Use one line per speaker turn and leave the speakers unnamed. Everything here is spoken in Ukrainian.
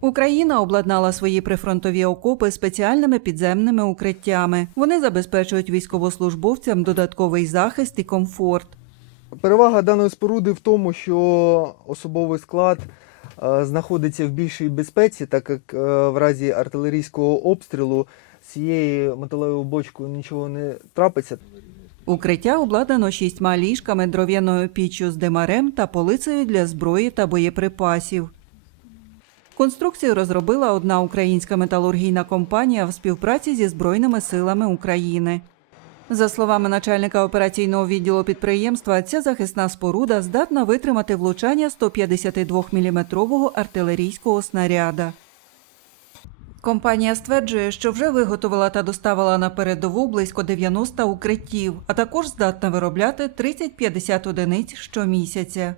Україна обладнала свої прифронтові окопи спеціальними підземними укриттями. Вони забезпечують військовослужбовцям додатковий захист і комфорт.
Перевага даної споруди в тому, що особовий склад е, знаходиться в більшій безпеці, так як е, в разі артилерійського обстрілу з цією металевою бочкою нічого не трапиться.
Укриття обладнано шістьма ліжками, дров'яною піччю з димарем та полицею для зброї та боєприпасів. Конструкцію розробила одна українська металургійна компанія в співпраці зі Збройними силами України. За словами начальника операційного відділу підприємства, ця захисна споруда здатна витримати влучання 152-мм артилерійського снаряда. Компанія стверджує, що вже виготовила та доставила на передову близько 90 укриттів, а також здатна виробляти 30-50 одиниць щомісяця.